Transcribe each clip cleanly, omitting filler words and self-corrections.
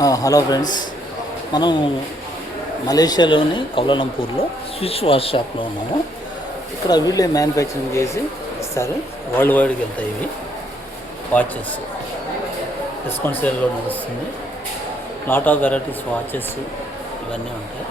Hello friends, మనం మలేషియాలోని కౌలాలంపూర్లో స్విచ్ వాష్ షాప్లో ఉన్నాము. ఇక్కడ వీళ్ళే మ్యానుఫ్యాక్చరింగ్ చేసి ఇస్తారు. వరల్డ్ వైడ్కి వెళ్తాయి ఇవి వాచెస్. డిస్కౌంట్ సేల్లో నడుస్తుంది. లాట్ ఆఫ్ వెరైటీస్ వాచెస్ ఇవన్నీ ఉంటాయి.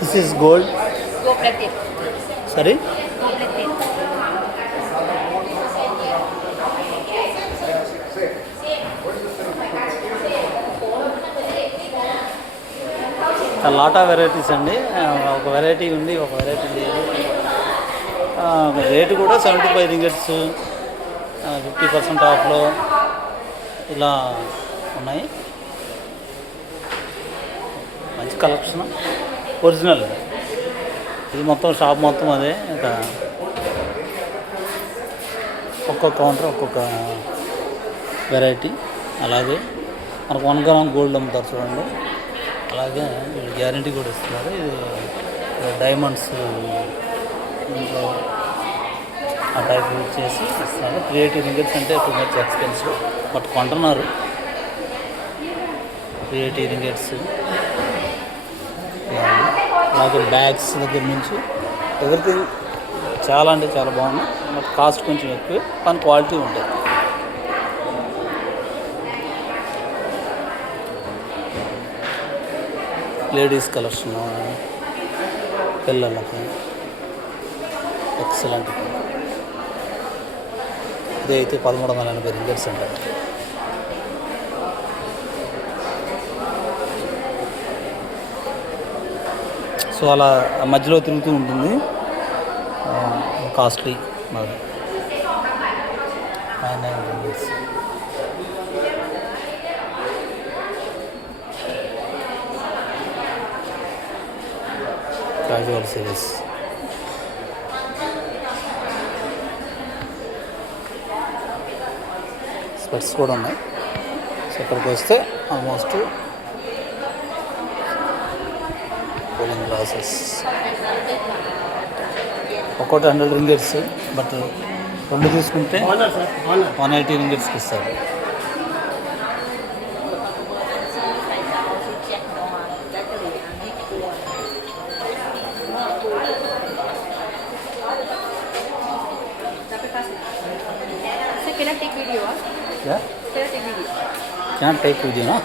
This is gold. Cooperative. Sorry? Cooperative. Lot of varieties అండి. ఒక వెరైటీ ఉంది, ఒక వెరైటీ లేదు. రేటు కూడా 75 రింగిట్స్, 50% ఆఫ్లో ఇలా ఉన్నాయి. మంచి కలెక్షన్, ఒరిజినల్. ఇది మొత్తం షాప్ మొత్తం అదే. ఇంకా ఒక్కొక్క కౌంటర్ ఒక్కొక్క వెరైటీ. అలాగే మనకు 1 గ్రామ్ గోల్డ్ అమ్ముతారు చూడండి. అలాగే వీళ్ళు గ్యారంటీ కూడా ఇస్తున్నారు. ఇది డైమండ్స్ ఇంట్లో ఆ టైప్ చేసి ఇస్తున్నారు. 380 రింగిట్స్ అంటే టూ మచ్ ఎక్స్పెన్సివ్, బట్ కొంటున్నారు. 380 రింగిట్స్. అలాగే బ్యాగ్స్ దగ్గర నుంచి ఎవ్రీథింగ్ చాలా అంటే చాలా బాగుంది. బట్ కాస్ట్ కొంచెం ఎక్కువ, కానీ క్వాలిటీ ఉంటుంది. లేడీస్ కలెక్షన్ పిల్లలకి ఎక్సలెంట్. ఇదైతే 1380 రింగిట్స్ అంటారు. సో అలా మధ్యలో తిరుగుతూ ఉంటుంది. కాస్ట్లీ మరి 9 రింగిట్స్. Casual series. స్పెట్స్ కూడా ఉన్నాయి. సో ఇక్కడికి వస్తే ఆల్మోస్ట్ కూలింగ్ గ్లాసెస్ ఒక్కోటి 100 రింగిట్స్, బట్ 2 తీసుకుంటే 180 రింగిట్స్కి ఇస్తారు. Can I take video? Yeah? Can I take video? Can I take video, no?